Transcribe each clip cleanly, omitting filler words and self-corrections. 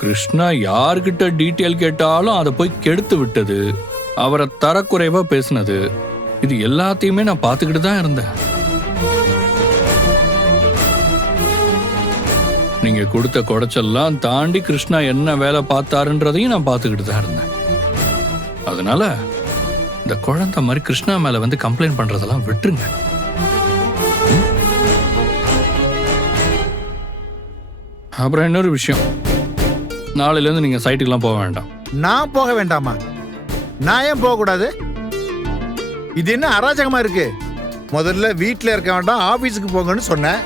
கிருஷ்ணா யார்கிட்ட டீட்டெயில் கேட்டாலும் அதை போய் கெடுத்து விட்டது, அவரை தரக்குறைவா பேசினது, இது எல்லாத்தையுமே நான் பார்த்துக்கிட்டு தான் இருந்தேன். நீங்க கொடுத்த குடைச்செல்லாம் தாண்டி கிருஷ்ணா என்ன வேலை பார்த்தாருன்றதையும் நான் பார்த்துக்கிட்டு தான் இருந்தேன். அதனால இந்த குழந்தை மாதிரி கிருஷ்ணா மேல வந்து கம்ப்ளைண்ட் பண்றதெல்லாம் விட்டுருங்க. அப்புறம் இன்னொரு விஷயம், நாளையில இருந்து நீங்க சைட்டுக்கெல்லாம் போக வேண்டாம். நான் போக வேண்டாமா? நான் ஏன் போக கூடாது? இது என்ன அராஜகமா இருக்கு? முதல்ல வீட்டில் இருக்க வேண்டாம், ஆபீஸுக்கு போங்கன்னு சொன்னேன்.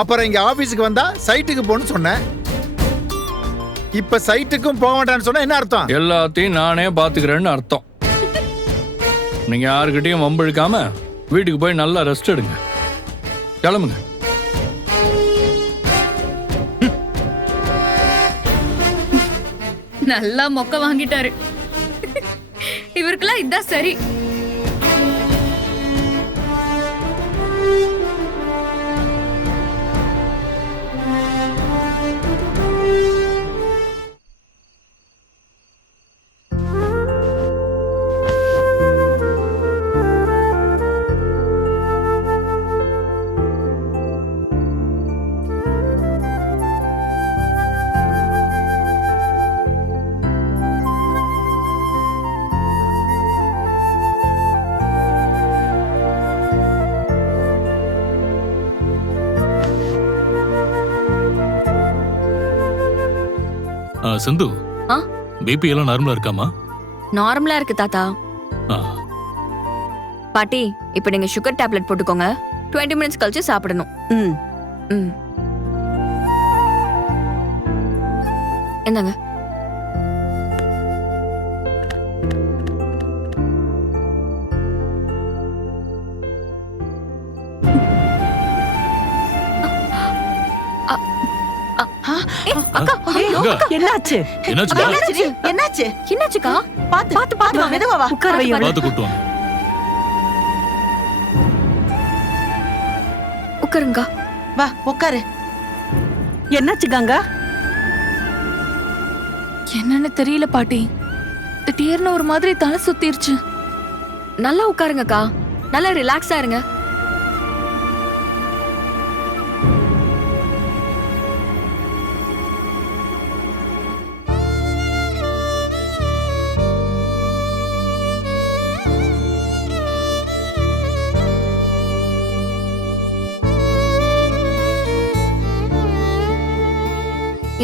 அப்புறம் இங்க ஆபீஸுக்கு வந்தா சைட்டுக்கு போன்னு சொன்னேன். இப்ப சைட்டுக்கும் போக வேண்டாம்னு சொன்னா என்ன அர்த்தம்? எல்லாத்தையும் நானே பாத்துக்கிறேன்னு அர்த்தம். நீங்க யாருக்கிட்டையும் வம்பிழுக்காம வீட்டுக்கு போய் நல்லா ரெஸ்ட் எடுங்க. கிளம்புங்க. நல்லா மொக்க வாங்கிட்டாரு. இவருக்கெல்லாம் இதான் சரி. சிந்து, பிபி எல்லாம் நார்மலா இருக்காமா? நார்மலா இருக்கு தாத்தா. பாட்டி, இப்ப நீங்க சுகர் டேப்லெட் போட்டுக்கோங்க. 20 மினிட்ஸ் கழிச்சு சாப்பிடணும். என்னங்க? என்னாச்சு? என்னாச்சு? என்னாச்சுக்கா? பாத்து பாத்து பாத்து மெதுவா வா. உட்கார வை. பாத்து கூட்டு வாங்க. உட்காருங்க. வா உட்காரு. என்னாச்சு கங்கா? என்னன்னு தெரியல பாட்டி. திடீர்னு ஒரு மாதிரி தலை சுத்திருச்சு. நல்லா உட்காருங்கக்கா. நல்லா ரிலாக்ஸா இருங்க.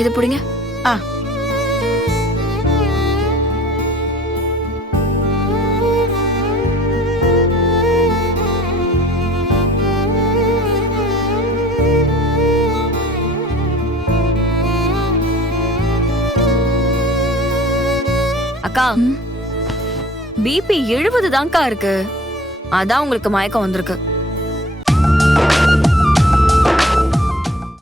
இது புடிங்க. அக்கா, பிபி 70 தான்க்கா இருக்கு. அதான் உங்களுக்கு மயக்கம் வந்திருக்கு.